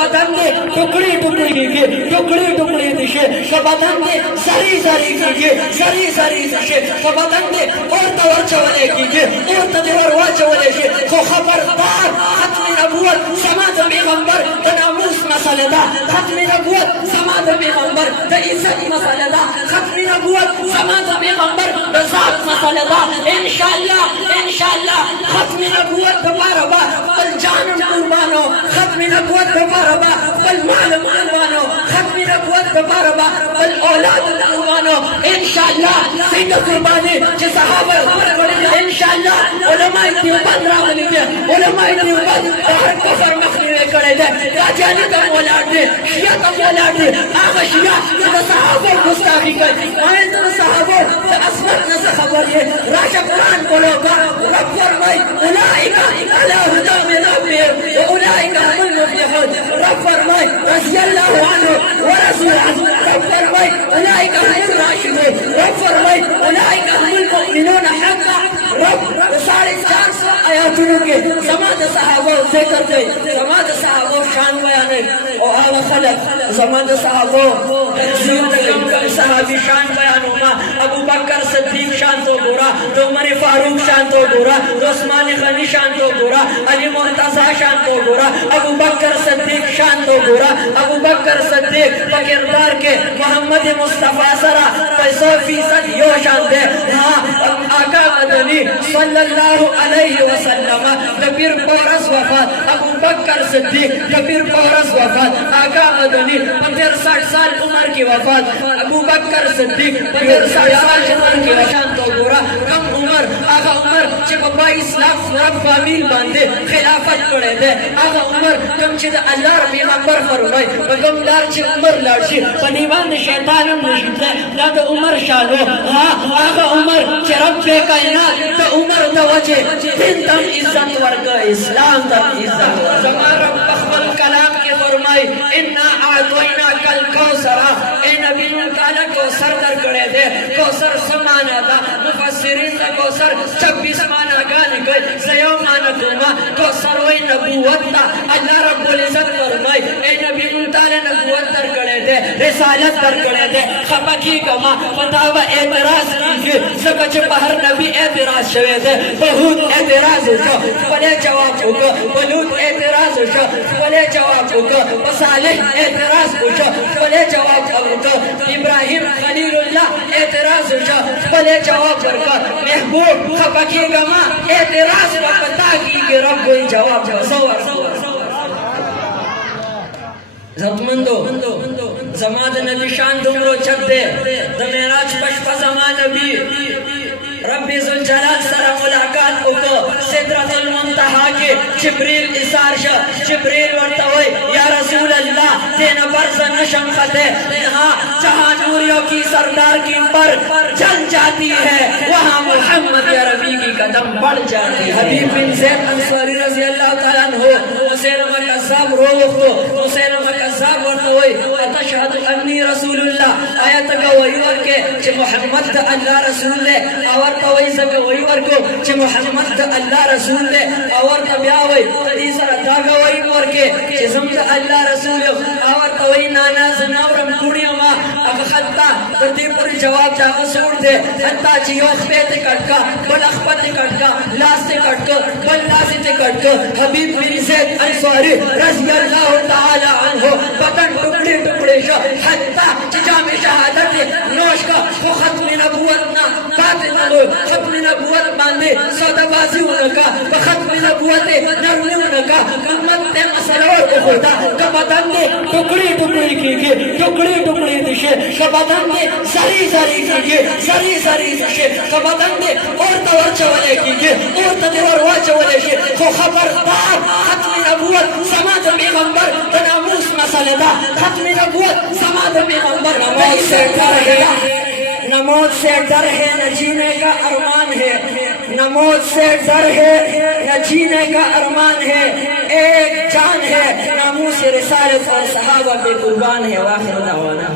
بدن دے ٹکڑی ٹکڑی کیجیے ٹکڑی ٹکڑی دیجیے تو بدن دے زری زری کیجیے زری زری دیجیے تو بدن دے اور تور چولے کیجیے اور تدور وا چولے کیجیے تو خبردار ختم نبوت سماعت پیغمبر ناموس مسئلہ دا ختم نبوت سماعت پیغمبر عزت مسئلہ دا ختم نبوت سماعت پیغمبر ذات مسئلہ دا انشاءاللہ ختم نبوت دوبارہ با الجان قربانو ختم نبوت دوبارہ با المال قربانو ختم نبوت دوبارہ با الاولاد قربانو انشاءاللہ سید قربانی چې صحابه انشاءاللہ علماء دیوبند راغلي دي علماء دیوبند هر کفر مخنیوی کړی دی قادیاني ته ولاړ دي شیعه ته ولاړ دي هغه شیعه چې د صحابو ګستاخي کوي باید د صحابو د عصمت نه څه خبر یې راشه قرآن کولوګه رب فرمایي اولئک علی هدی من ربهم واولئک هم المفلحون رب فرمایي رضی الله عنه ورضوا عنه رب فرمایي اولئک هم الراشدون رب فرمایي اولئک هم المؤمنون حقا رب 450 آیاتونو کې زما د صحابو ذکر کوي زما د صحابو شان بیانوي او هغه خلک زما د صحابو تقسیم د کوم صحابي شان بیانوما ابو بکر صدیق شان تو ګورا د عمر فاروق شان تو ګورا د عثمان غنی شان تو ګورا علی مرتضی شان تو ګورا ابو بکر صدیق شان تو ګورا ابو بکر صدیق په کردار کې محمد مصطفی سره 100% یو شان ده آقا مدنی صلی الله علیه وسلم کبیر پورس وفات ابو بکر صدیق کبیر پورس وفات آقا مدنی 63 سال عمر کی وفات ابو بکر صدیق 63 سال عمر کی وفات تو ګورا کم عمر هغه عمر چې په 22 لاکھ رب فامیل باندې خلافت کړی دی هغه عمر کوم چې د الله پیغمبر فرمای په کوم لار چې عمر لاړ شي په دې باندې شیطان هم نشي دا د عمر شانو هغه عمر چې رب کائنات د عمر د وجه دین ته عزت ورکړ اسلام ته عزت زما رب خپل کلام کې فرمای ان اعطیناک الکوثر اے نبی تعالی کوثر درکړی دی کوثر سمانا دا مفسرین دا کوثر 26 معنا غانې کوي زيو معنا کوما کوثر وای نبوت دا الله رب العزت فرمای اے نبی تعالی نبوت درکړی دی رسالت درکړی دی خپکی کما فتاوا اعتراض کیږي څنګه چې په هر نبی اعتراض شوی دی بهود اعتراض وکړ ولې جواب وکړ بلوط اعتراض وکړ ولې جواب وکړ صالح اعتراض وکړ ولې جواب وکړ ابراهیم خلیل الله اعتراض وکړ ولې جواب ورکړ محبوب خپکی کما اعتراض وکړه کیږي رب جواب ورکړ زمندو زما د نبی شان دومره چت دی د معراج پشپ زما نبی رب ذوالجلال سره ملاقات وکړه سدرۃ المنتہا کې جبرئیل ایثار شه جبرئیل ورته وای یا رسول الله دینه برز نشم خطه ها جہاں نوریوں کی سردار کی پر جل جاتی ہے وہاں محمد عربی کی قدم بڑھ جاتی ہے حبیب بن زید انصاری رضی اللہ تعالی عنہ مسیلمہ کذاب روغتو مسیلمہ کذاب ورته وای اتشهد انی رسول الله آیت گواہی ورکه چې محمد د الله رسول دی او ورته وای ورکو چې محمد د الله رسول دی او ورته بیا وای دې سره دا گواہی ورکه چې زم د الله رسول او ورته وای نانا زناورم کوړی ما هغه خطا تر دې پر جواب چا وسور دی حتی چې یو خپې ته کټکا بل خپې ته کټکا لاس ته کټکا بل لاس ته کټکا حبیب بن زید انصاری رضی الله تعالی عنہ بدن ټکړې ټکړې شو حتی چې جام شهادت نوش کا خو ختم نبوت نه پاتې نو ختم نبوت باندې سودا بازی ونکا په ختم نبوت نرمي ونکا امت ته مسله ورکودا کا بدن دې ټکړې ټکړې کیږي ټکړې ټکړې دي شه کا بدن دې زری زری کیږي زری زری شه کا بدن دې اور تور چولې کیږي اور ته ور واچولې شي خو خبردار ختم نبوت سماعت پیغمبر د ناموس مسله دا ختم نبوت سماعت پیغمبر نموز سے ڈر ہے نہ جینے کا ارمان ہے نموز سے ڈر ہے نہ جینے کا ارمان ہے ایک جان ہے ناموس رسالت اور صحابہ پہ قربان ہے واخر دعوانا